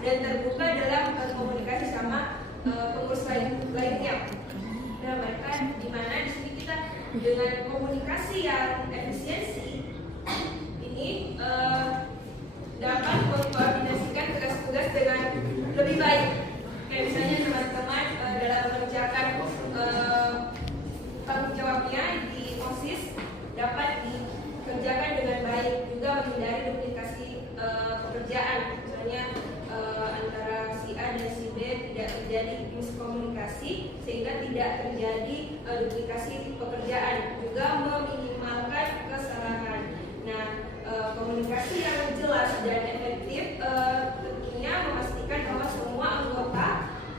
dan terbuka dalam komunikasi sama pengurus lainnya. Nah, mereka di mana di sini kita dengan komunikasi yang efisiensi ini dapat mengkoordinasikan tugas-tugas dengan lebih baik. Kayak misalnya teman-teman dalam mengerjakan tanggung jawabnya di OSIS dapat dikerjakan dengan baik, juga menghindari duplikasi pekerjaan. Misalnya antara si A dan si B tidak terjadi miskomunikasi sehingga tidak terjadi duplikasi pekerjaan, juga meminimalkan kesalahan. Nah, komunikasi yang jelas dan efektif tentunya memastikan bahwa semua anggota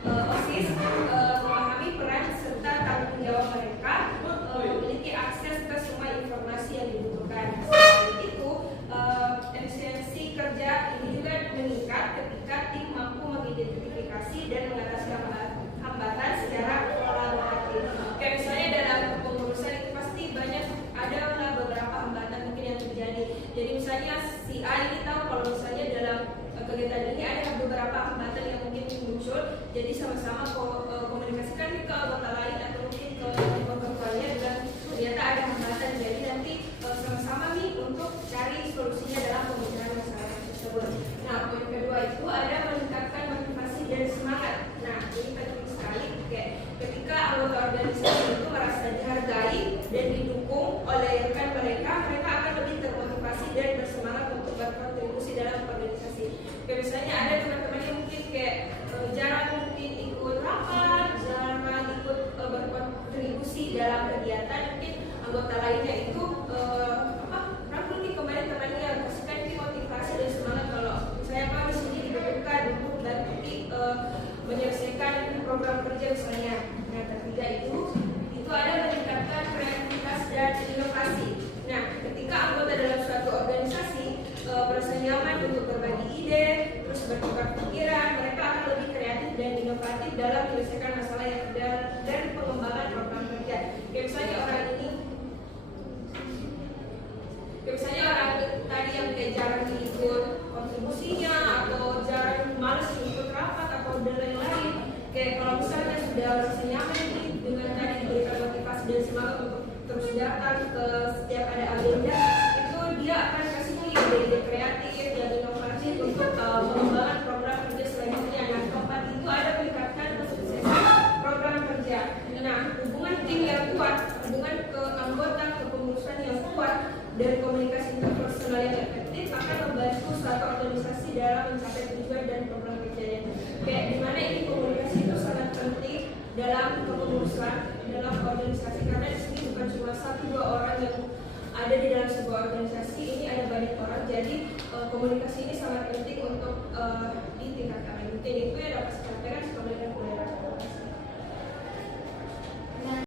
OSIS memahami peran serta tanggung jawab mereka, memiliki akses ke semua informasi yang dibutuhkan. Selain itu, efisiensi kerja ini juga meningkat ketika tim mampu mengidentifikasi dan mengatasi hambatan secara kolaboratif. Kayak misalnya dalam kepengurusan itu pasti banyak ada beberapa hambatan mungkin yang terjadi. Jadi misalnya si A ini tahu kalau misalnya dalam kegiatan ini ada beberapa hambatan yang mungkin muncul, jadi sama-sama komunikasikan ke anggota lain atau mungkin ke kelompoknya dan ternyata ada hambatan, jadi nanti sama-sama nih untuk cari solusinya dalam pemecahan masalah tersebut. Nah, poin kedua itu ada meningkatkan motivasi dan semangat. Nah, ini penting sekali. Ketika anggota organisasi itu merasa dihargai dan didukung oleh rekan mereka akan lebih termotivasi dan bersemangat untuk berkontribusi dalam organisasi. Kayak misalnya ada teman-teman yang mungkin jarang mungkin ikut rapat, jarang ikut berkontribusi dalam kegiatan, mungkin anggota lainnya itu rampung nih kemarin temannya kasihkan motivasi dan semangat kalau misalnya kami di sini dibutuhkan untuk bantu menyelesaikan program kerja misalnya. Nah, ketiga itu ada meningkatkan kreativitas dan inovasi. Nah, ketika anggota dalam suatu organisasi merasa nyaman untuk berbagi ide, terus bertukar pikiran, mereka akan lebih kreatif dan inovatif dalam menyelesaikan masalah yang ada dan pengembangan program kerja. Kayak misalnya orang tadi yang jarang ikut kontribusinya atau jarang malas ikut rapat atau dan lain-lain. Kayak kalau misalnya sudah merasa nyaman dengan tadi diberikan motivasi dan semangat untuk terus datang ke setiap ada agenda, itu dia akan kasih ide kreatif dan inovatif untuk pengembangan program kerja selanjutnya. Yang keempat itu ada meningkatkan kesuksesan program kerja. Nah, hubungan tim yang kuat, hubungan ke anggota kepengurusan yang kuat dan komunikasi interpersonal yang efektif akan membantu suatu organisasi dalam mencapai tujuan dan program kerjanya. Kayak dimana ini komunikasi itu sangat penting dalam kepengurusan, dalam organisasi, karena di sini bukan cuma 1-2 orang yang ada di dalam sebuah organisasi, ini ada banyak orang, jadi komunikasi ini sangat penting untuk ditingkatkan. Mungkin itu yang dapat saya sampaikan. Semoga